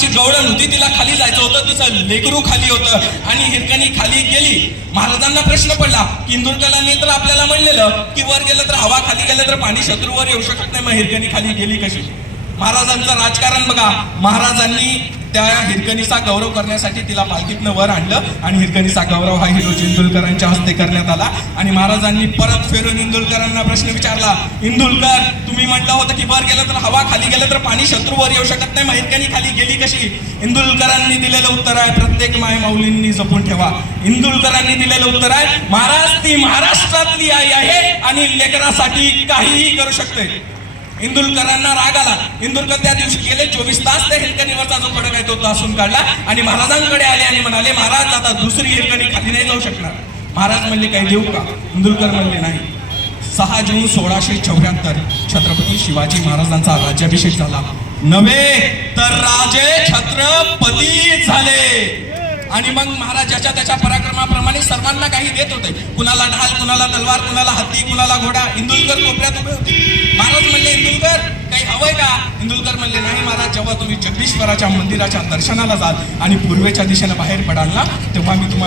देवाची गवळण होती, तिला खाली जायचं होतं, तिचं लेकरू खाली होतं आणि हिरकणी खाली गेली. महाराजांना प्रश्न पडला की इंदुरकरांनी तर आपल्याला म्हणलेलं की वर गेलं तर हवा, खाली गेलं तर पाणी, शत्रूवर येऊ शकत नाही, मग हिरकणी खाली गेली कशी? महाराजांचं राजकारण बघा. महाराजांनी त्या हिरकणीचा गौरव करण्यासाठी तिला पालखीतनं वर आणलं आणि हिरकणीचा गौरव हा हिरोजी इंदुरकरांच्या हस्ते करण्यात आला. आणि महाराजांनी परत फिरून इंदुरकरांना प्रश्न विचारला, इंदुरकर तुम्ही म्हटलं होतं की वर गेलं तर हवा, खाली गेलं तर पाणी, शत्रूवर येऊ शकत नाही, मग हिरकणी खाली गेली कशी? इंदुरकरांनी दिलेलं उत्तर आहे, प्रत्येक माय माऊलींनी जपून ठेवा. इंदुरकरांनी दिलेलं उत्तर आहे, महाराज ती महाराष्ट्रातली आई आहे आणि लेकरासाठी काहीही करू शकते. इंदुरकरांना राग आला. इंदुरकर त्या दिवशी गेले 24 तास त्या हिरकणीवरचा जो खडक आहे तो तासून काढला आणि महाराजांकडे आले आणि म्हणाले, महाराज आता दुसरी हिरकणी खाली नाही जाऊ शकणार. महाराज म्हणले, काही देऊ का? इंदुरकर म्हणले, नाही. 6 जून 1674 छत्रपती शिवाजी महाराजांचा राज्याभिषेक झाला. नव्हे तर राजे छत्रपती झाले. आणि मग महाराजाच्या त्याच्या पराक्रमाप्रमाणे सर्वांना काही देत होते. कुणाला ढाल, कुणाला तलवार, कुणाला हत्ती, कुणाला घोडा. इंदुरकर कोपऱ्यात उभे होते. महाराज म्हणले, इंदुरकर काही हवंय का? इंदुरकर म्हणले, नाही महाराज, जेव्हा तुम्ही जगदीश्वराच्या मंदिराच्या दर्शनाला जाल आणि पूर्वेच्या दिशेने बाहेर पडाल ना, तेव्हा मी तुम्हाला